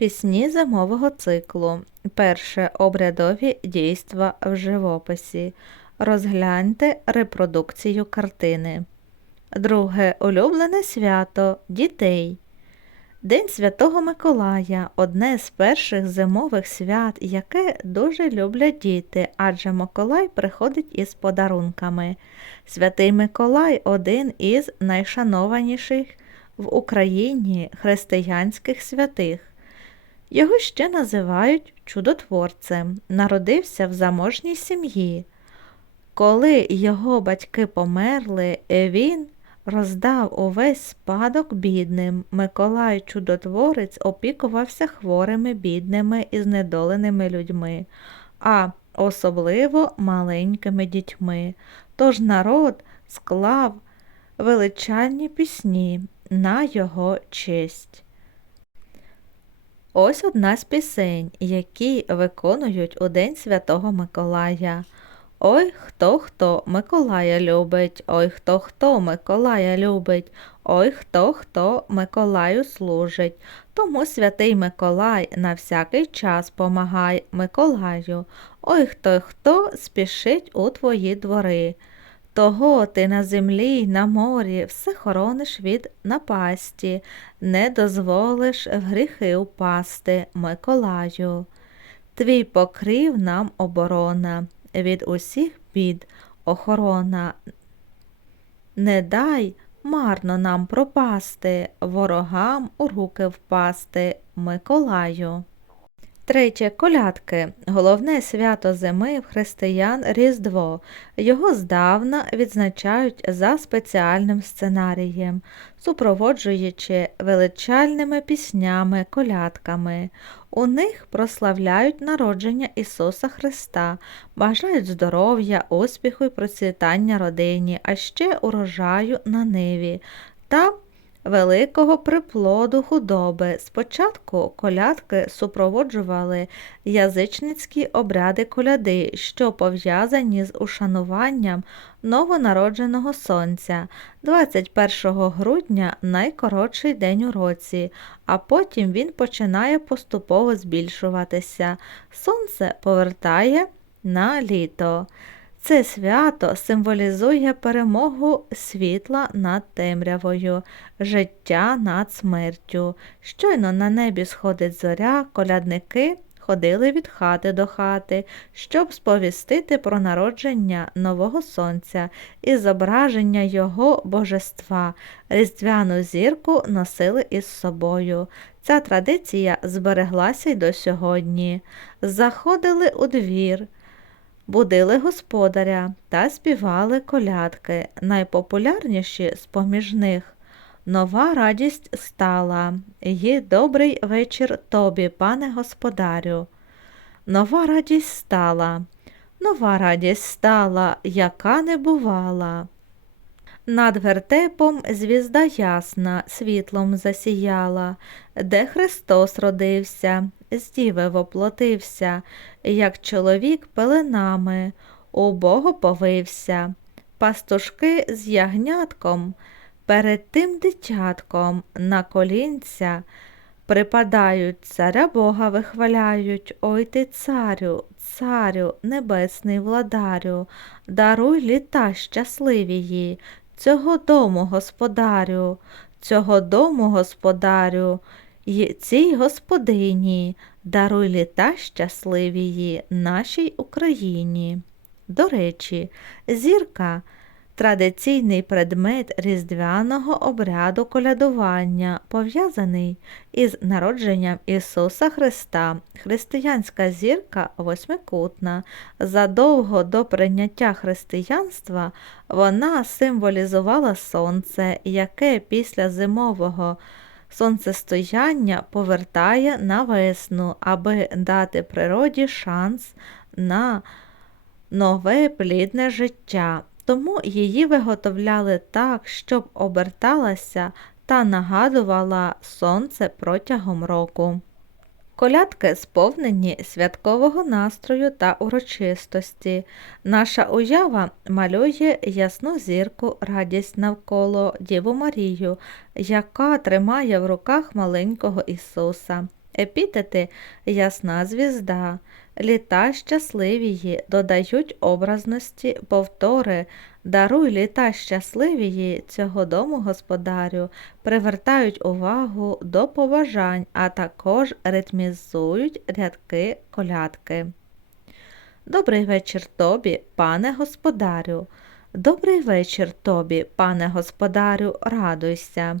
Пісні зимового циклу. Перше обрядові дійства в живописі. Розгляньте репродукцію картини. Друге улюблене свято дітей. День Святого Миколая одне з перших зимових свят, яке дуже люблять діти, адже Миколай приходить із подарунками. Святий Миколай один із найшанованіших в Україні християнських святих. Його ще називають чудотворцем. Народився в заможній сім'ї. Коли його батьки померли, він роздав увесь спадок бідним. Миколай чудотворець опікувався хворими, бідними і знедоленими людьми, а особливо маленькими дітьми. Тож народ склав величальні пісні на його честь. Ось одна з пісень, які виконують у День Святого Миколая. Ой, хто хто Миколая любить, ой хто хто Миколая любить, ой хто хто Миколаю служить. Тому святий Миколай на всякий час помагай Миколаю. Ой хто хто спішить у твої двори. Того ти на землі на морі все хорониш від напасті, не дозволиш в гріхи упасти, Миколаю. Твій покрив нам оборона, від усіх бід охорона. Не дай марно нам пропасти, ворогам у руки впасти, Миколаю. Третє колядки головне свято зими в християн Різдво. Його здавна відзначають за спеціальним сценарієм, супроводжуючи величальними піснями, колядками. У них прославляють народження Ісуса Христа, бажають здоров'я, успіху і процвітання родині, а ще урожаю на ниві. та великого приплоду худоби. Спочатку колядки супроводжували язичницькі обряди коляди, що пов'язані з ушануванням новонародженого сонця. 21 грудня найкоротший день у році, а потім він починає поступово збільшуватися. Сонце повертає на літо. Це свято символізує перемогу світла над темрявою, життя над смертю. Щойно на небі сходить зоря, колядники ходили від хати до хати, щоб сповістити про народження нового сонця і зображення його божества. Різдвяну зірку носили із собою. Ця традиція збереглася й до сьогодні. Заходили у двір будили господаря та співали колядки. Найпопулярніші з поміж них. Нова радість стала, Ї добрий вечір тобі, пане господарю. Нова радість стала, нова радість стала, яка не бувала. Над вертепом звізда ясна світлом засіяла, де Христос родився, з діви як чоловік пеленами, у Богу повився, пастушки з ягнятком перед тим дитятком на колінця. Припадають, царя Бога вихваляють, ой ти царю, царю, небесний владарю, даруй літа щасливії, цього дому господарю, цього дому господарю, й цій господині, даруй літа щасливії нашій Україні. До речі, зірка традиційний предмет різдвяного обряду колядування, пов'язаний із народженням Ісуса Христа. Християнська зірка восьмикутна. Задовго до прийняття християнства вона символізувала сонце, яке після зимового сонцестояння повертає на весну, аби дати природі шанс на нове плідне життя. Тому її виготовляли так, щоб оберталася та нагадувала сонце протягом року. Колядки сповнені святкового настрою та урочистості. Наша уява малює ясну зірку, радість навколо Діву Марію, яка тримає в руках маленького Ісуса. Епітети ясна звізда, літа щасливії додають образності повтори, даруй літа щасливії цього дому господарю, привертають увагу до побажань, а також ритмізують рядки колядки. Добрий вечір тобі, пане господарю. Добрий вечір тобі, пане господарю, радуйся.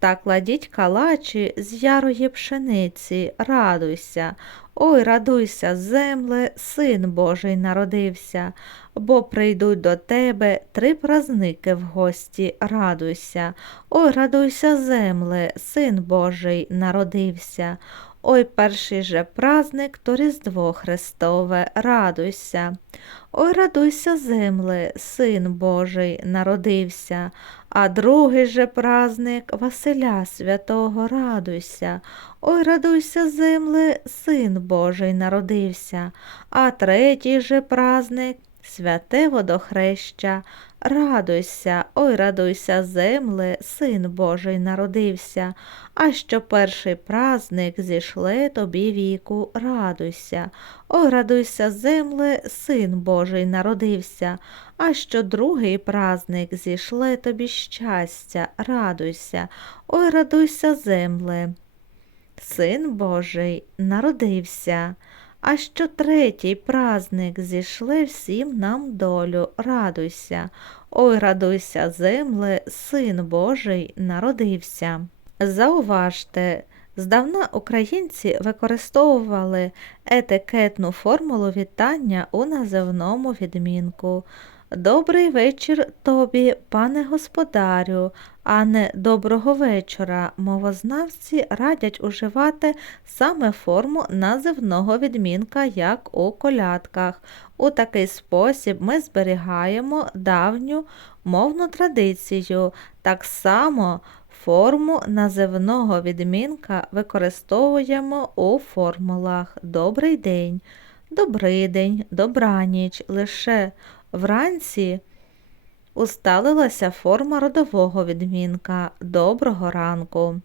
Та кладіть калачі з ярої пшениці, радуйся. Ой, радуйся, земле, син Божий народився, бо прийдуть до тебе три празники в гості, радуйся. Ой, радуйся, земле, син Божий народився. Ой, перший же праздник то Різдво Христове, радуйся. Ой, радуйся, земле, син Божий народився, а другий же праздник Василя Святого радуйся. Ой, радуйся, земле, син Божий народився, а третій же праздник Святе водохреща, радуйся, ой, радуйся, земле, син Божий народився, а що перший праздник зішле тобі віку, радуйся, ой, радуйся, земле, син Божий народився, а що другий праздник зішле тобі щастя, радуйся, ой, радуйся, земле. Син Божий народився. А що третій праздник зійшли всім нам долю, радуйся. Ой, радуйся, земле, син Божий народився. Зауважте, здавна українці використовували етикетну формулу вітання у називному відмінку. Добрий вечір тобі, пане господарю, а не доброго вечора. Мовознавці радять уживати саме форму називного відмінка, як у колядках. У такий спосіб ми зберігаємо давню мовну традицію. Так само форму називного відмінка використовуємо у формулах Добрий день, добрий день, добраніч, лише Вранці усталилася форма родового відмінка Доброго ранку.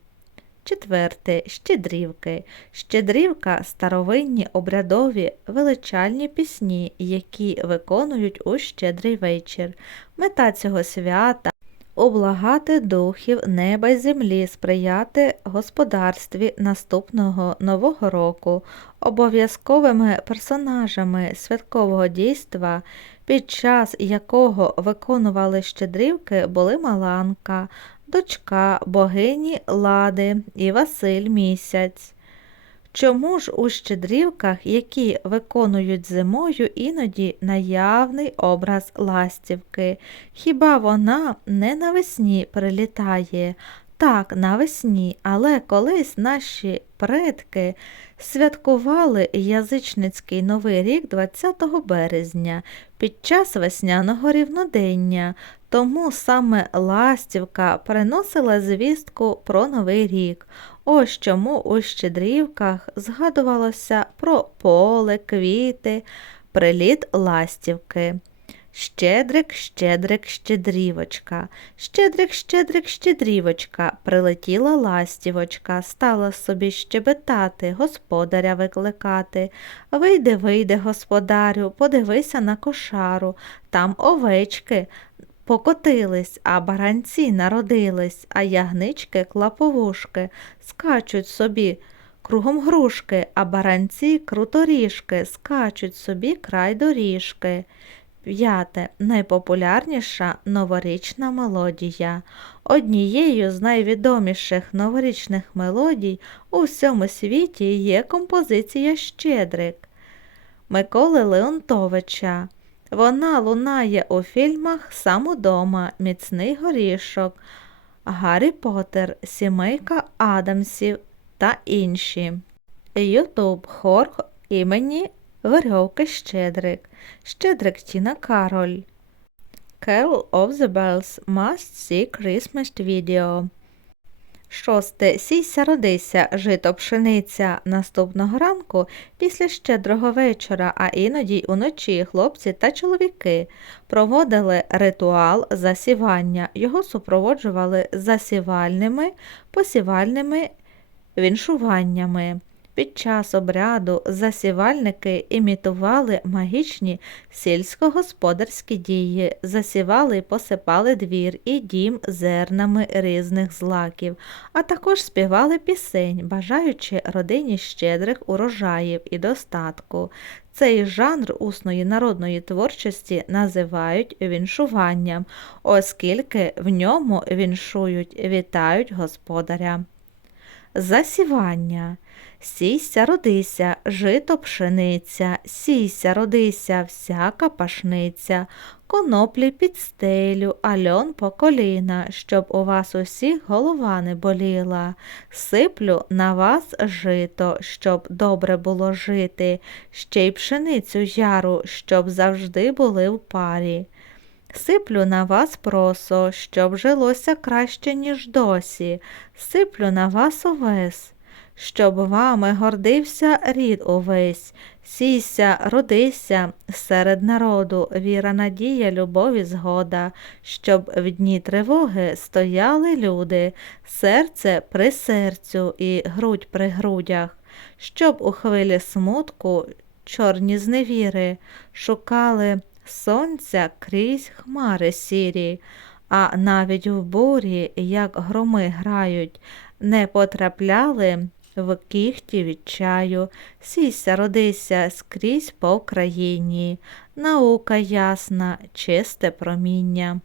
Четверте. Щедрівки. Щедрівка старовинні обрядові величальні пісні, які виконують у щедрий вечір. Мета цього свята облагати духів неба й землі, сприяти господарстві наступного нового року, обов'язковими персонажами святкового дійства, під час якого виконували щедрівки, були Маланка, дочка богині Лади і Василь Місяць. Чому ж у щедрівках, які виконують зимою, іноді наявний образ ластівки? Хіба вона не навесні прилітає? Так, навесні, але колись наші предки святкували язичницький новий рік 20 березня під час весняного рівнодення, тому саме ластівка приносила звістку про новий рік. Ось чому у щедрівках згадувалося про поле, квіти, приліт ластівки. Щедрик, щедрик, щедрівочка, щедрик, щедрик, щедрівочка, прилетіла ластівочка, стала собі щебетати, господаря викликати. Вийди, вийди, господарю, подивися на кошару, там овечки покотились, а баранці народились, а ягнички клаповушки, скачуть собі. Кругом грушки, а баранці круторіжки, скачуть собі край доріжки. П'яте. Найпопулярніша новорічна мелодія. Однією з найвідоміших новорічних мелодій у всьому світі є композиція Щедрик Миколи Леонтовича. Вона лунає у фільмах «Сам удома», Міцний горішок, Гаррі Поттер, Сімейка Адамсів та інші. Ютуб хор імені Верьовки Щедрик, Щедрик Тіна Кароль. Carol of the Bells Must See Christmas Video. Шосте. Сійся, родися, жито пшениця. Наступного ранку, після щедрого вечора, а іноді й уночі хлопці та чоловіки проводили ритуал засівання. Його супроводжували засівальними, посівальними віншуваннями. Під час обряду засівальники імітували магічні сільськогосподарські дії, засівали і посипали двір і дім зернами різних злаків, а також співали пісень, бажаючи родині щедрих урожаїв і достатку. Цей жанр усної народної творчості називають віншуванням, оскільки в ньому віншують, вітають господаря. Засівання. Сійся, родися, жито пшениця, сійся, родися, всяка пашниця, коноплі під стелю, альон по коліна, щоб у вас усіх голова не боліла. Сиплю на вас жито, щоб добре було жити, ще й пшеницю яру, щоб завжди були в парі. Сиплю на вас просо, щоб жилося краще, ніж досі. Сиплю на вас овес, щоб вами гордився рід увесь. Сійся, родися серед народу, віра, надія, любов і згода, щоб в дні тривоги стояли люди, серце при серцю і грудь при грудях, щоб у хвилі смутку чорні зневіри шукали сонця крізь хмари сірі, а навіть в бурі, як громи грають, не потрапляли в кіхті від чаю, сійся, родися скрізь по Україні, наука ясна, чисте проміння.